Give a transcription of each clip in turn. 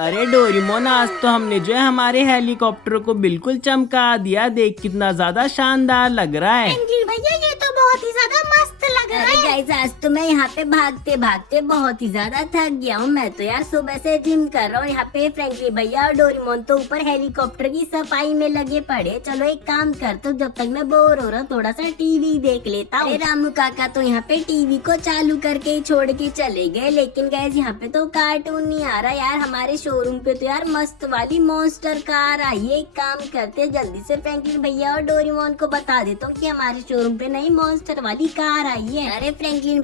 अरे डोरेमोन, आज तो हमने जो है हमारे हेलीकॉप्टर को बिल्कुल चमका दिया। देख कितना ज्यादा शानदार लग रहा है। फ्रैंकलिन भैया ये तो बहुत ही ज्यादा मस्त लग रहा है। गाइस, आज तो मैं यहाँ पे भागते भागते बहुत ही ज्यादा थक गया हूँ। मैं तो यार सुबह से जिम कर रहा हूँ। यहाँ पे फ्रैंकलिन भैया और डोरेमोन तो ऊपर हेलीकॉप्टर की सफाई में लगे पड़े। चलो एक काम करता हूँ, जब तक मैं बोर हो रहा हूँ थोड़ा सा टीवी देख लेता हूँ। रामू काका तो यहाँ पे टीवी को चालू करके ही छोड़ के चले गए। लेकिन गाइस यहाँ पे तो कार्टून नहीं आ रहा यार। हमारे शोरूम पे तो यार मस्त वाली मॉन्स्टर कार आई है। एक काम करते हैं, जल्दी से फ्रैंकलिन भैया और डोरेमोन को बता देता हूँ कि हमारे शोरूम पे नई मॉन्स्टर वाली कार आई है। अरे फ्रैंकलिन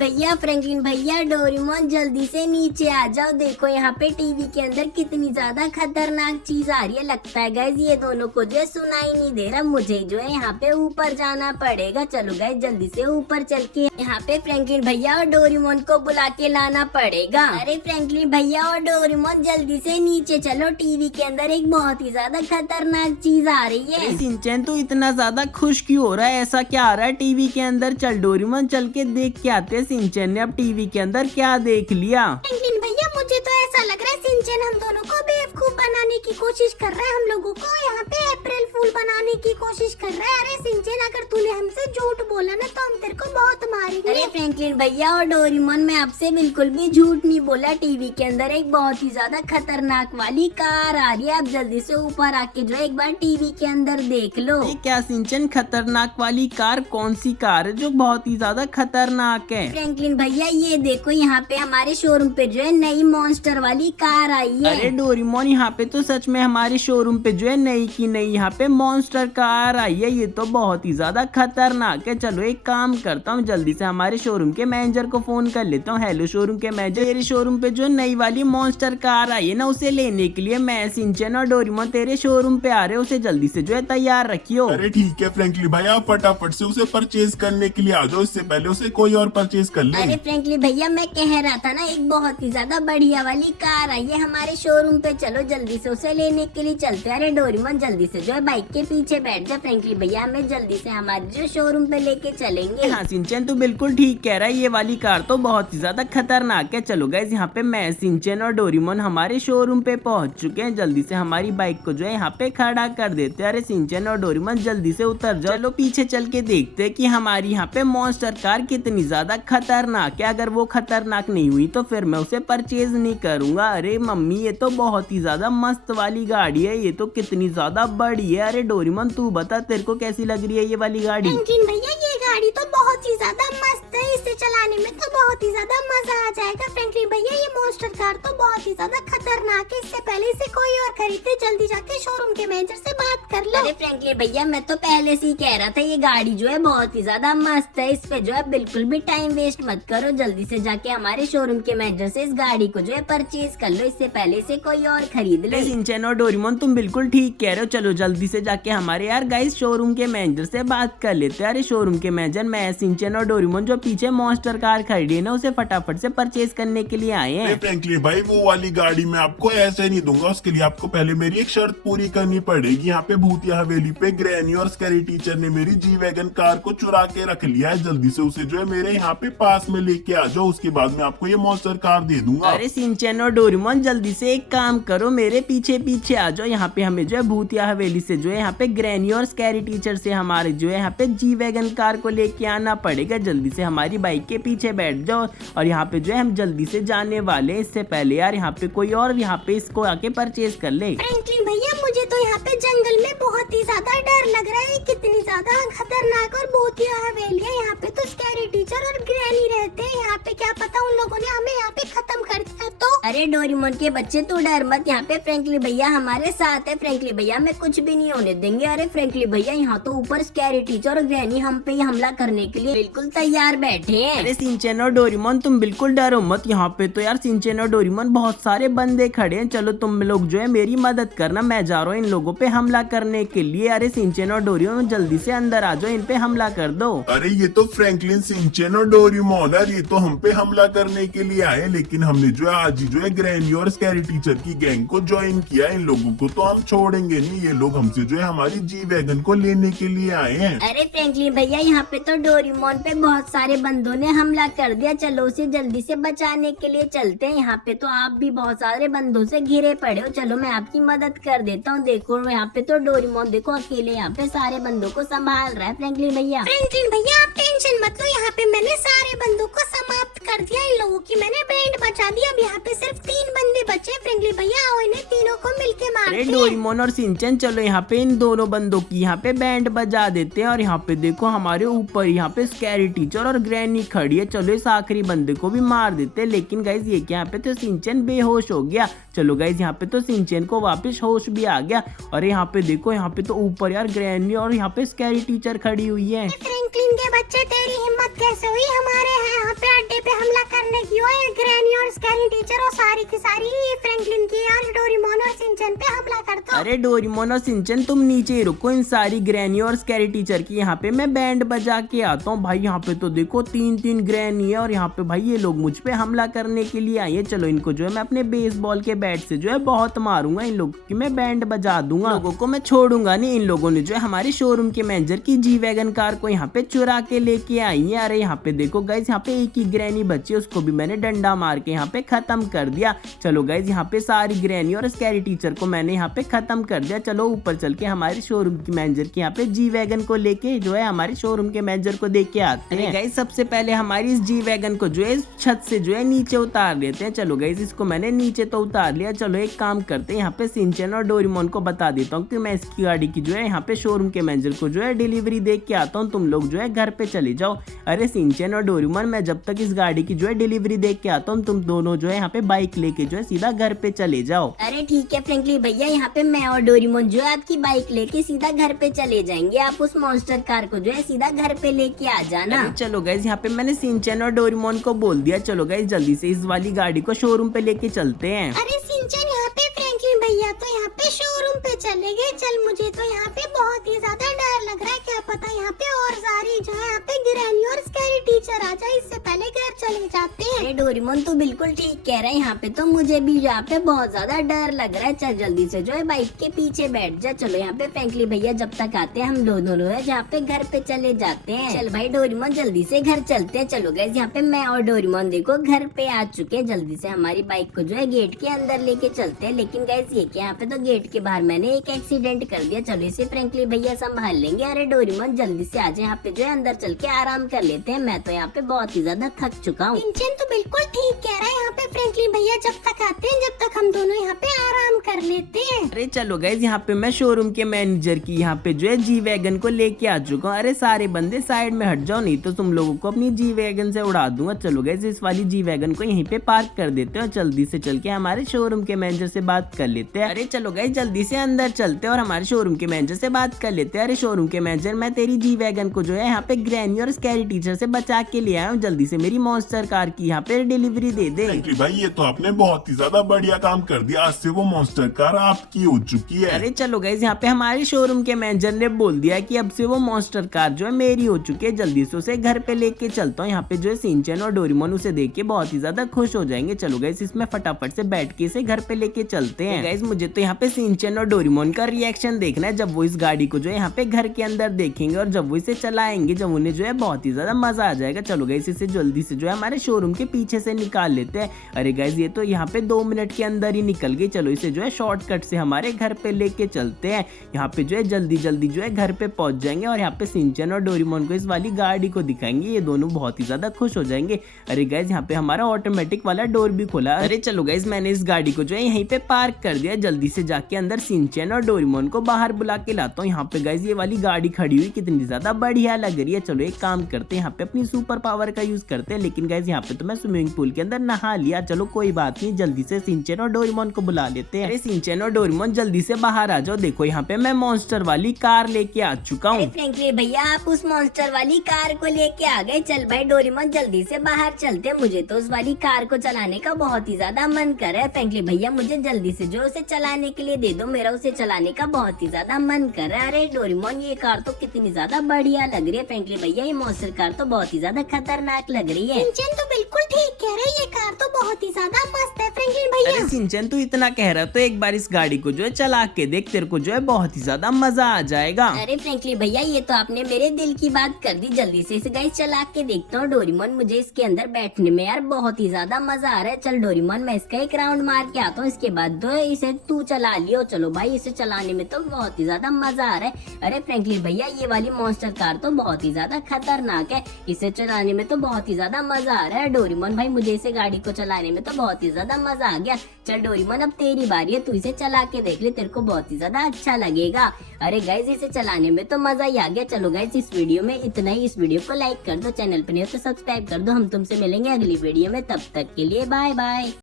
भैया डोरेमोन जल्दी से नीचे आ जाओ। देखो यहाँ पे टीवी के अंदर कितनी ज्यादा खतरनाक चीज आ रही है। लगता है गाइस ये दोनों को जो है सुनाई नहीं दे रहा। मुझे जो है यहाँ पे ऊपर जाना पड़ेगा। चलो गाइस जल्दी से ऊपर चल के यहाँ पे फ्रैंकलिन भैया और डोरेमोन को बुला के लाना पड़ेगा। अरे फ्रैंकलिन भैया और डोरेमोन जल्दी से नीचे चलो। टीवी के अंदर एक बहुत ही ज्यादा खतरनाक चीज आ रही है। सिंचन तो इतना ज्यादा खुश क्यों हो रहा है? ऐसा क्या आ रहा है टीवी के अंदर? चल डोरेमोन चल के देख के आते हैं सिंचन ने अब टीवी के अंदर क्या देख लिया। फ्रैंकलिन भैया मुझे तो ऐसा लग रहा है सिंचन हम दोनों को बेवकूफ बनाने की कोशिश कर रहा है। हम लोगों को यहाँ पे अप्रैल फूल बनाने की कोशिश कर रहा है। अरे सिंचन अगर तूने हमसे झूठ बोला ना तो हम तेरे को बहुत मारेंगे। अरे फ्रैंकलिन भैया और डोरेमोन, मैं आपसे बिल्कुल भी झूठ नहीं बोला। टीवी के अंदर एक बहुत ही ज्यादा खतरनाक वाली कार आ रही है। आप जल्दी से ऊपर आके जो एक बार टीवी के अंदर देख लो। क्या सिंचन, खतरनाक वाली कार? कौन सी कार है जो बहुत ही ज्यादा खतरनाक है? फ्रैंकलिन भैया ये देखो, यहाँ पे हमारे शोरूम पे जो है नई मॉन्स्टर वाली कार आई है। अरे डोरेमोन, यहाँ पे तो सच में हमारे शोरूम पे जो है नई की नई यहाँ पे मॉन्स्टर कार आई है। ये तो बहुत ही ज्यादा खतरनाक है। चलो एक काम करता हूँ, जल्दी से हमारे शोरूम के मैनेजर को फोन कर लेता हूँ। हेलो शोरूम के मैनेजर, तेरे शोरूम पे जो नई वाली मॉन्स्टर कार आई है ना, उसे लेने के लिए मैं, सिंचन और डोरेमोन तेरे शोरूम पे आ रहे हो। उसे जल्दी से जो है तैयार रखियो। अरे ठीक है फ्रैंकलिन भाई, आप फटाफट से उसे परचेज करने के लिए आ जाओ। इससे पहले उसे कोई और परचेज कर ले। अरे फ्रैंकलिन भैया मैं कह रहा था ना, एक बहुत ही ज्यादा बढ़िया वाली कार आई है हमारे शोरूम पे। चलो जल्दी से उसे लेने के लिए चलते हैं। अरे डोरेमोन जल्दी से जो है बाइक के पीछे बैठ जा। फ्रैंकलिन भैया हमें जल्दी से हमारे जो शोरूम पे लेके चलेंगे। हाँ सिंचन, तू बिल्कुल ठीक कह रहा है। ये वाली कार तो बहुत ही ज्यादा खतरनाक है। चलो गाइस, यहाँ पे मैं, सिंचन और डोरेमोन हमारे शोरूम पे पहुंच चुके हैं। जल्दी से हमारी बाइक को जो है यहाँ पे खड़ा कर देते हैं। अरे सिंचन और डोरेमोन जल्दी से उतर जाओ। चलो पीछे चल के देखते हैं कि हमारी यहाँ पे मॉन्स्टर कार कितनी ज्यादा खतरनाक है। अगर वो खतरनाक नहीं हुई तो फिर मैं उसे परचेज नहीं करूंगा। अरे मम्मी, ये तो बहुत ही ज्यादा मस्त वाली गाड़ी है। ये तो कितनी ज्यादा बड़ी है। अरे डोरेमोन तू बता, तेरे को कैसी लग रही है ये वाली गाड़ी? फ्रैंकलिन भैया ये गाड़ी तो बहुत ही ज्यादा मस्त है। इसे चलाने में तो बहुत ही ज्यादा मजा आ जाएगा। फ्रैंकलिन भैया ये मॉन्स्टर कार तो बहुत ही ज्यादा खतरनाक है। इससे पहले इसे कोई और खरीदे। जल्दी जाके शोरूम के मैनेजर से बात कर लो। अरे फ्रैंकलिन भैया मैं तो पहले से ही कह रहा था, ये गाड़ी जो है बहुत ही ज्यादा मस्त है। इस पे जो है बिल्कुल भी टाइम वेस्ट मत करो। जल्दी से जाके हमारे शोरूम के मैनेजर से इस गाड़ी को जो है परचेज कर लो। इससे पहले से कोई और खरीद ले। सिंचन और डोरेमोन तुम बिल्कुल ठीक कह रहे हो। चलो जल्दी से जाके हमारे यार गाइस शोरूम के मैनेजर से बात कर लेते हैं। अरे शोरूम के मैनेजर, मैं, सिंचन और डोरेमोन जो पीछे मॉन्स्टर कार खड़ी है ना, उसे फटाफट से परचेज करने के लिए आए हैं। फ्रैंकलिन भाई वो वाली गाड़ी मैं आपको ऐसे नहीं दूंगा। उसके लिए आपको पहले मेरी एक शर्त पूरी करनी पड़ेगी। यहाँ पे भूतिया हवेली पे ग्रैनी और स्कैरी टीचर ने मेरी जी वैगन कार को चुरा के रख लिया है। जल्दी से उसे जो है मेरे यहाँ पे पास में लेके आ जाओ। उसके बाद मैं आपको ये मॉन्स्टर कार दे दूंगा। अरे सिंचन और डोरेमोन जल्दी से एक काम करो, मेरे पीछे पीछे आ जाओ। यहाँ पे हमें जो है भूतिया हवेली से जो है यहाँ पे ग्रैनी और स्कैरी टीचर से हमारे जो है यहाँ पे जी वैगन कार को लेके आना पड़ेगा। जल्दी से हमारी बाइक के पीछे बैठ जाओ और यहाँ पे जो है हम जल्दी से जाने वाले। इससे पहले यार यहाँ पे कोई और यहाँ पे इसको आके परचेज कर ले। फ्रैंकलिन भैया मुझे तो यहाँ पे जंगल में बहुत ही ज्यादा डर लग रहा है। कितनी ज्यादा खतरनाक और भूतिया हवेली है। यहाँ पे तो स्कैरी टीचर और ग्रैनी रहते हैं। यहाँ पे क्या पता उन लोगों ने हमें यहाँ पे खत्म कर दिया तो। अरे डोरेमोन के बच्चे तू डर मत, यहाँ पे फ्रैंकलिन भैया हमारे साथ है। फ्रैंकलिन भैया में कुछ भी नहीं होने देंगे। अरे फ्रैंकलिन भैया यहाँ तो ऊपर स्कैरी टीचर और ग्रैनी हम पे हमला करने के लिए बिल्कुल तैयार बैठे हैं। अरे सिंचन और डोरेमोन तुम बिल्कुल डरो मत। यहाँ पे तो यार सिंचन और डोरेमोन बहुत सारे बंदे खड़े हैं। चलो तुम लोग जो है मेरी मदद करना, मैं जा रहा हूँ इन लोगों पे हमला करने के लिए। अरे सिंचन और डोरेमोन जल्दी से अंदर आ जाओ, इन पे हमला कर दो। अरे ये तो फ्रैंकलिन, सिंचन और डोरेमोन यार, ये तो हम पे हमला करने के लिए आए। लेकिन हमने जो है आज ही जो है ग्रैनी और स्कैरी टीचर की गैंग को ज्वाइन किया। इन लोगों को तो हम छोड़ेंगे नहीं। ये लोग हमसे जो है हमारी जी वैगन को लेने के लिए आए हैं। अरे फ्रैंकलिन भैया यहाँ पे तो डोरेमोन पे बहुत सारे सारे बंदों ने हमला कर दिया। चलो उसे जल्दी से बचाने के लिए चलते हैं। यहाँ पे तो आप भी बहुत सारे बंदों से घिरे पड़े हो, चलो मैं आपकी मदद कर देता हूँ। देखो यहाँ पे तो डोरेमोन देखो अकेले यहाँ पे सारे बंदों को संभाल रहा है फ्रैंकलिन भैया। फ्रैंकलिन भैया आप टेंशन मत लो, यहाँ पे मैंने सारे बंदों को समाप्त कर दिया। इन लोगों की मैंने बैंड बचा दी। अब यहाँ पे सिर्फ 3 बंदे बचे। फ्रैंकलिन भैया आओ इन्हें तीनों को मिलके मारते अरे हैं। डोरेमोन और सिंचन चलो यहाँ पे इन दोनों बंदों की यहाँ पे बैंड बजा देते हैं। और यहाँ पे देखो हमारे ऊपर यहाँ पे स्कैरी टीचर और ग्रैनी खड़ी है। चलो इस आखिरी बंदे को भी मार देते हैं। लेकिन गाइज ये क्या, यहाँ पे तो सिंचन बेहोश हो गया। चलो गाइज यहाँ पे तो सिंचन को वापस होश भी आ गया। और यहाँ पे देखो यहाँ पे तो ऊपर यार ग्रैनी और यहाँ पे स्कैरी टीचर खड़ी हुई है। फ्रैंकलिन के बच्चे तेरी हिम्मत कैसे हुई हमारे यहाँ पे अड्डे पे हमला करने की? ओए ग्रैनी और स्कैरी टीचर और सारी की सारी फ्रैंकलिन की और डोरेमोन और सिंचन पे हमला कर दो। अरे डोरेमोन और सिंचन तुम नीचे ही रुको, इन सारी ग्रैनी और स्कैरी टीचर की यहाँ पे मैं बैंड बजा के आता हूँ। भाई यहाँ पे तो देखो 3 ग्रैनी है और यहाँ पे भाई ये लोग मुझ पे हमला करने के लिए आए हैं। चलो इनको जो है मैं अपने बेसबॉल के बैट से जो है बहुत मारूंगा। इन लोगों की मैं बैंड बजा दूंगा, लोगों को मैं छोड़ूंगा नहीं। इन लोगों ने जो है हमारे शोरूम के मैनेजर की जी वैगन कार को यहाँ पे चुरा के लेके आई है। अरे यहाँ पे देखो गाइज यहाँ पे एक ही ग्रैनी बची, उसको भी मैंने डंडा मार के यहाँ पे खत्म कर दिया। चलो गाइज यहाँ पे सारी ग्रैनी और स्कैरी टीचर को मैंने यहाँ पे खत्म कर दिया। चलो ऊपर चल के हमारे शोरूम की मैनेजर के यहाँ पे जी वैगन को लेके जो है हमारे शोरूम के मैनेजर को देख के आते हैं। गाइज सबसे पहले हमारी इस जी वैगन को जो है इस छत से जो है नीचे उतार देते हैं। चलो गाइज इसको मैंने नीचे तो उतार लिया। चलो एक काम करते हैं, यहाँ पे सिंचन और डोरेमोन को बता देता हूँ कि मैं इसकी गाड़ी की जो है यहाँ पे शोरूम के मैनेजर को जो है डिलीवरी दे के आता हूँ। तुम लोग जो है घर पे चले जाओ। अरे सिंचन और डोरेमोन मैं जब तक इस गाड़ी की जो है डिलीवरी दे के आता हूँ, तुम दोनों जो है यहाँ पे बाइक लेके जो है सीधा घर पे चले जाओ। अरे ठीक है फ्रैंकलिन भैया, यहाँ पे मैं और डोरेमोन जो है आपकी बाइक लेके सीधा घर पे चले जाएंगे। आप उस मॉन्स्टर कार को जो है सीधा घर पे लेके आ जाना। चलो गाइज यहाँ पे मैंने सिंचन और डोरेमोन को बोल दिया। चलो गाइज जल्दी से इस वाली गाड़ी को शोरूम पे लेके चलते हैं। अरे सिंचन यहाँ पे फ्रैंकलिन भैया तो यहाँ पे शोरूम पे चले गए। चल मुझे तो यहाँ पे बहुत ही ज्यादा डर लग रहा है, क्या पता यहाँ पे और सारी जो है यहाँ पे ग्रैनी और स्कैरी टीचर आ जाए, इससे पहले घर चले जाते हैं। अरे डोरेमोन तो बिल्कुल ठीक कह रहा है, यहाँ पे तो मुझे भी यहाँ पे बहुत ज्यादा डर लग रहा है। चल जल्दी से जो है बाइक के पीछे बैठ जा। चलो यहाँ पे फ्रैंकलिन भैया जब तक आते हैं हम दोनों है जहाँ पे घर पे चले जाते हैं। चल भाई डोरेमोन जल्दी से घर चलते हैं। चलो गाइस यहाँ पे मैं और डोरेमोन देखो घर पे आ चुके हैं। जल्दी से हमारी बाइक को जो है गेट के अंदर लेके चलते हैं। लेकिन गाइस ये क्या, यहाँ पे तो गेट के बाहर मैंने एक एक्सीडेंट कर दिया। चलो इसे फ्रैंकलिन भैया संभाल लेंगे। अरे डोरेमोन जल्दी से आ जाए, यहाँ पे जो है अंदर चल के आराम कर लेते हैं। मैं तो यहाँ पे बहुत ही ज्यादा थक चुका हूँ। सिंचन तो बिल्कुल ठीक कह रहा है, यहाँ पे फ्रैंकलिन भैया जब तक आते हैं जब तक हम दोनों यहाँ पे आराम कर लेते हैं। अरे चलो गाइज यहाँ पे मैं शोरूम के मैनेजर की यहाँ पे जो है जी वैगन को लेके आ चुका हूँ। अरे सारे बंदे साइड में हट जाओ, नहीं तो तुम लोगों को अपनी जी वैगन से उड़ा दूंगा। चलो गाइज इस वाली जी वैगन को यहीं पे पार्क कर देते हैं और जल्दी से चल के हमारे शोरूम के मैनेजर से बात कर लेते हैं। अरे चलो गाइज जल्दी से अंदर चलते हैं और हमारे शोरूम के मैनेजर से बात कर लेते हैं। अरे शोरूम के मैनेजर मैं तेरी जी वैगन को जो है यहाँ पे ग्रैनी और स्कैरी टीचर से बचा के ले आया हूँ। जल्दी से मेरी मॉन्स्टर कार की यहाँ पे डिलीवरी दे दे। फ्रैंकलिन भाई ये तो आपने बहुत ही ज्यादा बढ़िया काम कर दिया, आज से वो मॉन्स्टर कार आपकी हो चुकी है। अरे चलो गाइज यहाँ पे हमारे शोरूम के मैनेजर ने बोल दिया कि अब से वो मॉन्स्टर कार जो है मेरी हो चुकी है। जल्दी से उसे घर पे लेके चलता हूँ। यहाँ पे जो है सिंचन और डोरेमोन उसे देख के बहुत ही ज्यादा खुश हो जाएंगे। चलो गाइज इसमें फटाफट से बैठ के इसे घर पे लेके चलते हैं। गाइज मुझे तो यहाँ पे सिंचन और डोरेमोन का रिएक्शन देखना है जब वो इस गाड़ी को जो है यहाँ पे घर के अंदर देखेंगे और जब वो इसे चलाएंगे, जब उन्हें जो है बहुत ही ज्यादा मजा आ जाएगा। चलो गाइज इसे जल्दी से जो है हमारे शोरूम के पीछे से निकाल लेते हैं। अरे गाइज ये तो यहाँ पे 2 मिनट के अंदर ही निकल गई। चलो इसे जो है शॉर्टकट से हमारे घर पे लेके चलते हैं। यहाँ पे जो है जल्दी जल्दी जो है घर पे पहुंच जाएंगे और यहाँ पे सिंचन और डोरेमोन को इस वाली गाड़ी को दिखाएंगे। ये दोनों बहुत ही ज्यादा खुश हो जाएंगे। अरे गाइज यहाँ पे हमारा ऑटोमेटिक वाला डोर भी खोला। अरे चलो गाइज मैंने इस गाड़ी को जो है यहीं पे पार्क कर दिया। जल्दी से जाके अंदर सिंचन और डोरेमोन को बाहर बुला के लाता हूँ। यहाँ पे गाइज ये वाली गाड़ी खड़ी हुई कितनी ज्यादा बढ़िया लग रही है। चलो एक काम करते हैं, यहाँ पे अपनी सुपर पावर का यूज करते हैं। लेकिन गाइज यहाँ पे तो मैं स्विमिंग पूल के अंदर नहा लिया। चलो कोई बात नहीं, जल्दी से सिंचन और डोरेमोन को बुला लेते हैं। अरे सिंचन और डोरेमोन जल्दी से बाहर आ जाओ। देखो यहाँ पे मैं मॉन्स्टर वाली कार लेके आ चुका हूँ। फ्रैंकलिन भैया आप उस मॉन्स्टर वाली कार को लेके आ गए। चल भाई डोरेमोन जल्दी से बाहर चलते हैं। मुझे तो उस वाली कार को चलाने का बहुत ही ज्यादा मन कर रहा है। फ्रैंकलिन भैया मुझे जल्दी से जो उसे चलाने के लिए दे दो, मेरा उसे चलाने का बहुत ही ज्यादा मन कर रहा है। अरे डोरेमोन ये कार तो कितनी ज्यादा बढ़िया लग रही है। फ्रैंकलिन भैया ये मॉन्स्टर कार तो बहुत ही ज्यादा खतरनाक लग रही है। सिंचन तो बिल्कुल ठीक कह रहे हैं, ये कार तो बहुत ही ज्यादा मस्त है फ्रैंकलिन भैया। अरे सिंचन तू इतना कह रहा तो एक बार इस गाड़ी को जो है चला के देख, तेरे को जो है बहुत ही ज्यादा मजा आ जाएगा। अरे फ्रैंकली भैया ये तो आपने मेरे दिल की बात कर दी, जल्दी से इसे गाइस चला के देखता हूँ। डोरेमोन मुझे इसके अंदर बैठने में यार बहुत ही ज्यादा मजा आ रहा है। चल डोरेमोन मैं इसका एक राउंड मार के आता हूँ, इसके बाद दो इसे तू चला लियो। चलो भाई इसे चलाने में तो बहुत ही ज्यादा मजा आ रहा है। अरे फ्रैंकली भैया ये वाली मॉन्स्टर कार तो बहुत ही ज्यादा खतरनाक है, इसे चलाने में तो बहुत ही ज्यादा मजा आ रहा है। डोरेमोन भाई मुझे इसे गाड़ी को चलाने में तो बहुत ही ज्यादा मजा आ गया। चल डोरेमोन अब तेरी बारी है, तू इसे चला के देख ले, तेरे को बहुत ही ज्यादा अच्छा लगेगा। अरे गाइस इसे चलाने में तो मजा ही आ गया। चलो गाइस इस वीडियो में इतना ही, इस वीडियो को लाइक कर दो, चैनल पर नहीं हो तो सब्सक्राइब कर दो। हम तुमसे मिलेंगे अगली वीडियो में, तब तक के लिए बाय बाय।